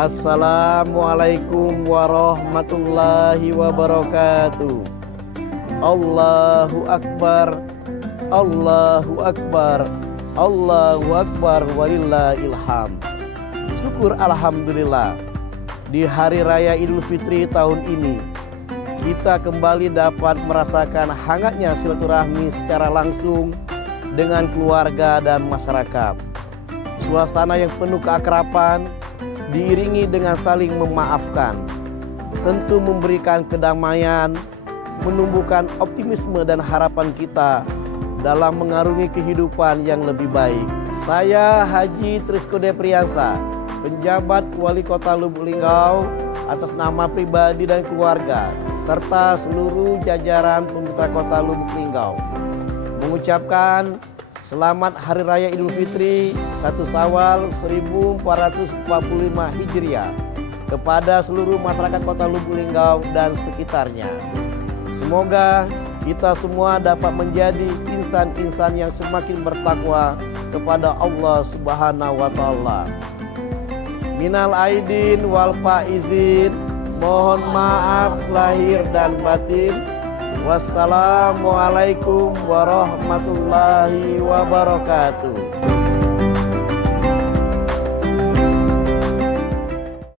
Assalamualaikum warahmatullahi wabarakatuh. Allahu Akbar, Allahu Akbar, Allahu Akbar, walillahil hamd. Syukur alhamdulillah, di hari raya Idul Fitri tahun ini kita kembali dapat merasakan hangatnya silaturahmi secara langsung dengan keluarga dan masyarakat. Suasana yang penuh keakraban diiringi dengan saling memaafkan, tentu memberikan kedamaian, menumbuhkan optimisme dan harapan kita dalam mengarungi kehidupan yang lebih baik. Saya Haji Trisko Depriansa, penjabat Wali Kota Lubuk Linggau, atas nama pribadi dan keluarga serta seluruh jajaran pemerintah Kota Lubuk Linggau, mengucapkan selamat Hari Raya Idul Fitri 1 Syawal 1445 Hijriah kepada seluruh masyarakat Kota Lubuk Linggau dan sekitarnya. Semoga kita semua dapat menjadi insan-insan yang semakin bertakwa kepada Allah Subhanahu wa Ta'ala. Minal aidin wal faizin, mohon maaf lahir dan batin. Wassalamualaikum warahmatullahi wabarakatuh.